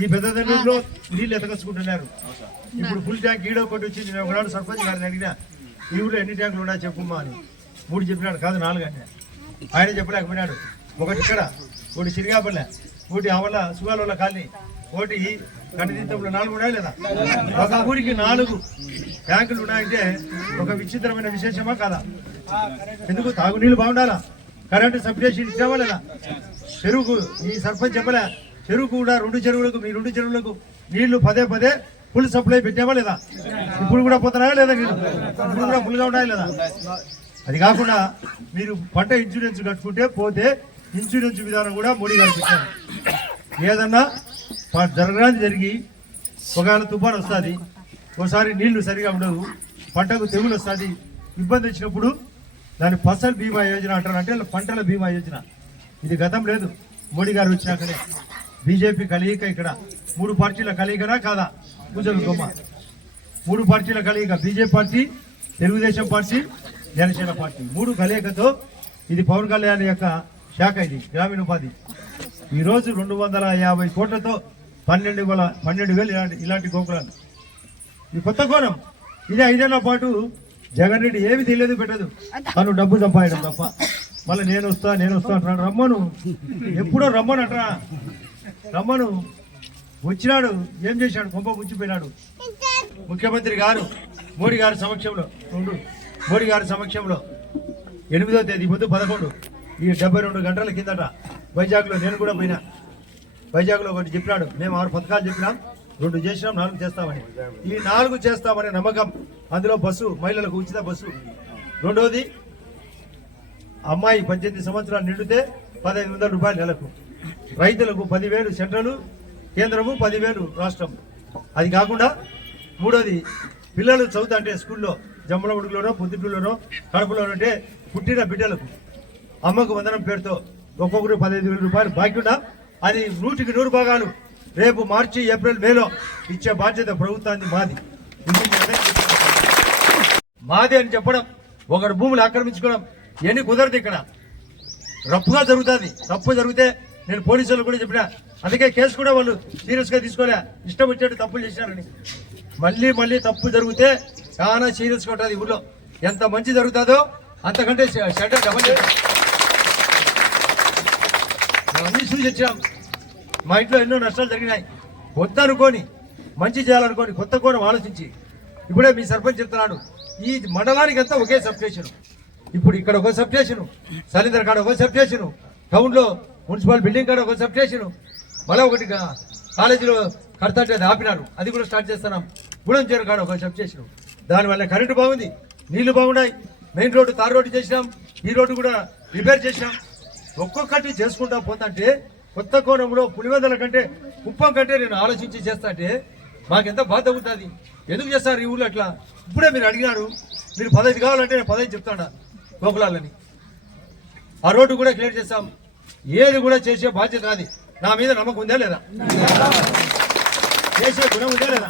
ఈ పెద్దదన్నూరులో నీళ్ళు ఎతకసుకుంటున్నారు. ఇప్పుడు ఫుల్ ట్యాంక్ ఈడో ఒకటి వచ్చింది. నేను ఒకనాడు సర్పంచ్ గారిని అడిగినా ఈ ఊళ్ళో ఎన్ని ట్యాంకులు ఉన్నాయో చెప్పుమ్మా అని. 3 చెప్పినాడు, కాదు 4 అంటే ఆయన చెప్పలేకపోయినాడు. ఒకటి ఇక్కడ, ఒకటి సిరిగాపల్లె, ఒకటి ఆవల సుగాల కాలనీ, ఒకటి కటితీర్థంలో 4 ఉన్నాయా లేదా? ఒక ఊరికి 4 ట్యాంకులు ఉన్నాయంటే ఒక విచిత్రమైన విశేషమా కాదా? ఎందుకు? తాగునీళ్ళు బాగుండాలా, కరెంటు సబ్స్టేషన్ ఇచ్చావా లేదా? చెరువుకు ఈ సర్పంచ్ చెప్పలే, చెరువు కూడా 2 చెరువులకు మీ 2 చెరువులకు నీళ్లు పదే ఫుల్ సప్లై పెట్టావా లేదా? ఇప్పుడు కూడా పోతున్నాయా లేదా? నీళ్ళు ఇప్పుడు కూడా ఫుల్గా ఉన్నాయా లేదా? అది కాకుండా మీరు పంట ఇన్సూరెన్స్ కట్టుకుంటే పోతే ఇన్సూరెన్స్ విధానం కూడా మోడీ గారు పెట్టారు. ఏదన్నా జరగడానికి జరిగి ఒకవేళ తుఫాను వస్తుంది, ఒకసారి నీళ్లు సరిగా ఉండదు, పంటకు తెగులు వస్తుంది, ఇబ్బంది వచ్చినప్పుడు దాని ఫసల్ బీమా యోజన అంటారు. అంటే పంటల బీమా యోజన. ఇది గతం లేదు, మోడీ గారు వచ్చినాకనే. బీజేపీ కలయిక, ఇక్కడ 3 పార్టీల కలయికనా కాదా? పూజలు బొమ్మ 3 పార్టీల కలయిక, BJP party, Telugu Desam party, Janasena party 3 కలయికతో ఇది పవన్ కళ్యాణ్ యొక్క శాఖ. ఇది గ్రామీణ ఉపాధి. ఈరోజు 250 కోట్లతో 12,000 ఇలాంటి గోకులాలు. ఈ కొత్త కోణం. ఇదే 5 ఏళ్ల పాటు జగన్ రెడ్డి ఏమి తెలియదు పెట్టదు, తను డబ్బు సంపాదడం తప్ప. మళ్ళీ నేను వస్తా అంటున్నాడు. రమ్మను, ఎప్పుడో రమ్మను అంటారా? రమ్మను. వచ్చినాడు, ఏం చేశాడు? కొంప ముంచిపోయినాడు. ముఖ్యమంత్రి గారు మోడీ గారి సమక్షంలో 8వ తేదీ పొద్దు 11 ఈ 72 గంటల కిందట వైజాగ్లో నేను కూడా పోయినా. వైజాగ్లో ఒకటి చెప్పినాడు, మేము 6 పథకాలు చెప్పినాం, 2 చేసినాం, 4 చేస్తామని. ఈ 4 చేస్తామనే నమ్మకం. అందులో బస్సు, మహిళలకు ఉచిత బస్సు. రెండోది, అమ్మాయి 18 సంవత్సరాలు నిండితే 1,500 రూపాయలు నెలకు. రైతులకు 10,000 సెంట్రల్, కేంద్రము 10,000 రాష్ట్రం. అది కాకుండా మూడోది, పిల్లలు చదువుతా అంటే స్కూల్లో జమ్మలమడుగులోనో, పొద్దుటూరులోనో, కడపలోనో అంటే పుట్టిన బిడ్డలకు అమ్మకు వందనం పేరుతో ఒక్కొక్కరు 15,000 రూపాయలు బాకీ ఉన్నా అది 100కి 100 భాగాలు రేపు మార్చి, ఏప్రిల్, మేలో ఇచ్చే బాధ్యత ప్రభుత్వాన్ని. మాది అని చెప్పడం, ఒకటి భూములు ఆక్రమించుకోవడం ఇవన్నీ కుదరదు. ఇక్కడ రప్పుగా జరుగుతుంది. తప్పు జరిగితే నేను పోలీసులు కూడా చెప్పినా, అందుకే కేసు కూడా వాళ్ళు సీరియస్గా తీసుకోలే. ఇష్టం వచ్చేట్టు తప్పులు చేసినారని. మళ్ళీ తప్పు జరిగితే చాలా సీరియస్గా ఉంటుంది. ఊళ్ళో ఎంత మంచి జరుగుతుందో అంతకంటే షటర్ డబల్. అన్నీ చూసి వచ్చాం. మా ఇంట్లో ఎన్నో నష్టాలు జరిగినాయి. వద్దనుకోని, మంచి చేయాలనుకోని కొత్త కోణం ఆలోచించి ఇప్పుడే మీ సర్పంచ్ చెప్తున్నాడు, ఈ మండలానికి అంతా ఒకే సబ్ స్టేషన్. ఇప్పుడు ఇక్కడ ఒక సబ్ స్టేషన్, సలీందర్ కాడ ఒక సబ్ స్టేషన్, టౌన్లో మున్సిపల్ బిల్డింగ్ కాడ ఒక సబ్ స్టేషన్, మళ్ళీ ఒకటి కాలేజీలో కడతాంటే అది ఆపినారు, అది కూడా స్టార్ట్ చేస్తున్నాం. గూడెం చేరు కాడ ఒక సబ్ స్టేషన్. దానివల్ల కరెంటు బాగుంది, నీళ్లు బాగున్నాయి, మెయిన్ రోడ్డు తార్ రోడ్డు చేసినాం, ఈ రోడ్డు కూడా రిపేర్ చేసినాం. ఒక్కొక్కటి చేసుకుంటా పోతాంటే కొత్త కోణంలో పులివెందుల కంటే, కుప్పం కంటే నేను ఆలోచించి చేస్తా అంటే మాకెంత బాధ అవుతుంది. ఎందుకు చేస్తారు ఈ ఊళ్ళో అట్లా? ఇప్పుడే మీరు అడిగినారు, మీరు 15 కావాలంటే నేను 15 చెప్తాడా గోకులాలని. ఆ రోడ్డు కూడా క్లియర్ చేస్తాం. ఏది కూడా చేసే బాధ్యత నాది. నా మీద నమ్మకం ఉందా లేదా? చేసే గుణం ఉందా లేదా?